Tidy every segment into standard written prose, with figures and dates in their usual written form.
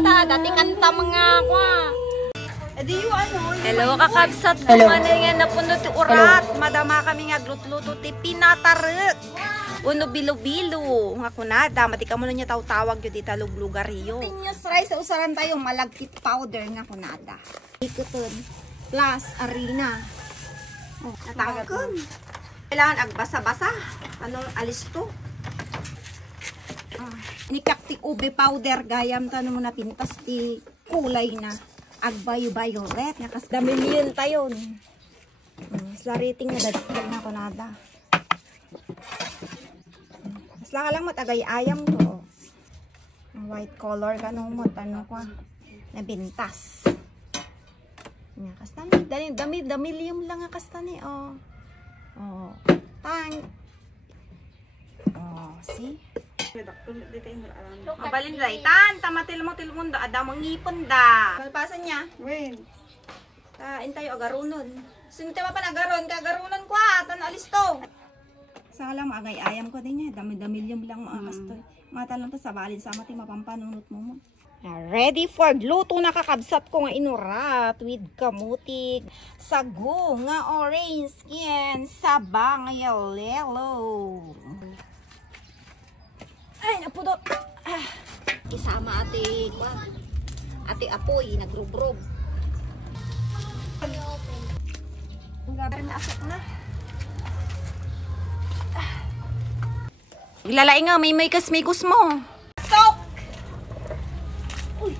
dati kanta mga kwa. Edi yung ano. Hello, kakabsat ko man nga napuno ti urat. Madama kami nga glut-luto ti pinatarek. Uno bilo-bilo. Nga kunada, mati ka mo na niya tawag yun di talug-lugar iyo. Continuous rice, usaran tayo malagkit powder nga kunada. Ikuton. Plus, arena. Oh, natawag. Kailangan agbasa-basa. Anong alis to? Nikak ti ube powder gayam tanong mo na pintas ti kulay na agbayo-violet nga kas damilyon tayon. Isla rating na dadagdag na kunada. Isla ka lang matagay ayam to. White color kanong mo tanong ko na bintas. Nga kas damilyon lang nga kas tani oh. Oh, tang. Oh, see? Mabalin daitan, tamatil mo da ada mangipon da. Kalpasan niya. Wen. Intayo agarunon. Sunte pa agaron ka agarunon ko tan alis to. Sa lang magay ayam ko din niya, dami-dami lang mga kastoy. Mata lang to sa balin sama ti mapampanunot mo. Ready for gluto na kakabsat ko nga inurat with kamutig, sago nga orange skin, sabang nga yellow. Ay, napudot. Isama ate apoy, nagrubrog. Ang gabi na asok na. Ilalay nga, may kasmikus mo. Asok! Uy.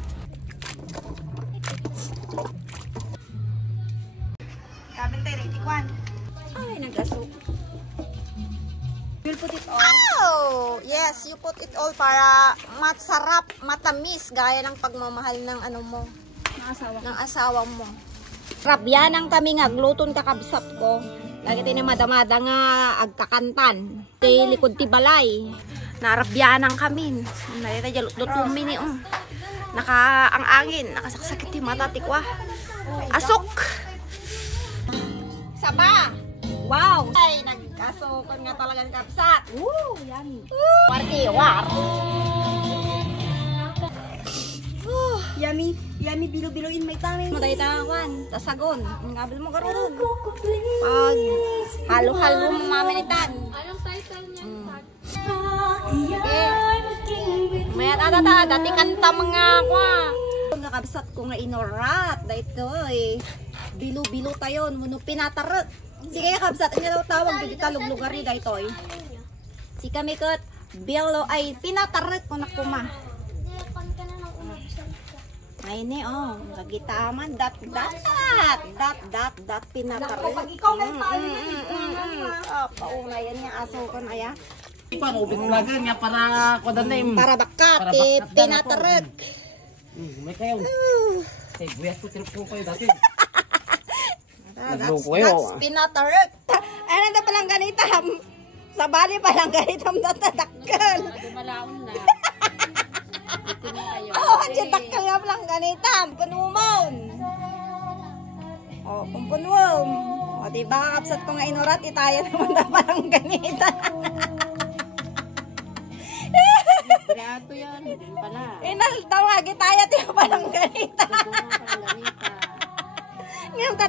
Gabi tayo, retikwan. Ay, nag-asok. You'll put it all? Oh! Yes, you put it all para masarap, matamis, gaya ng pagmamahal ng ano mo. Ng asawa mo. Rabyanan kami nga, gluton kakabsat ko. Lagi tayo na madamada nga agkakantan. Tay likod ti balay. Narabyanan kami. Narita dyan, lutumi ni ang angin, nakasaksakit ti mata tikwa. Asok! Saba! Wow! Ay, nagkasukon nga talagang kapsat. Woo! Yummy. Warti-war. Yummy. Yummy, bilo-biloin may tamin. Matay-tawan. Tasagon. Ang gabil mo karurog. Pag halo-halo mo maminitan. Anong title niya? May dati kanta mga kwa. Nakabsat ko nga inorat. Dahito eh. Bilo-bilo tayo. Muno pinatarot. Sige kabsat, ang daw tawag dito talug-lugar ni daytoy. Si kami kat bilo ay pinatarek ko na kuma. Ay ni gagitaman dat pinatarek. Pag ikaw may pauna yan niya aso kon aya. Ipa mo bitlagan nga para kodanim. Para bakat pinatarek. May kayo. Say buyas ko tinupong kayo dati. That's pinatarek. Ano na palang ganitam? Sa bali palang ganitam natadakkel. Malaon na. Diyan dakkel nga palang ganitam. Punumon. Pumpunwom. Diba kapsat ko nga inurat, itaya naman na palang ganitam. Grato yan. Pala. Inaltawag, itaya tiyo palang ganitam.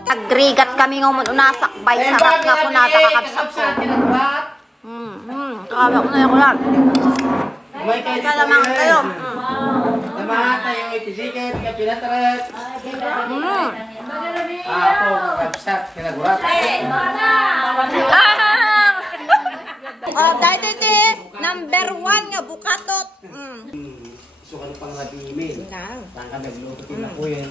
Agrigat kami ng unasakbay sarap nga kunata kakabsat ko. Kakabi ako na yung kulat. Ika lamang kayo. Naman tayo itisikat, kapinatarat. Ako, kapsat, kinagurat. Dahil ito, number 1 nga bukatot. Gusto ka na pang nabimil. Tangka nagluto din ako yan.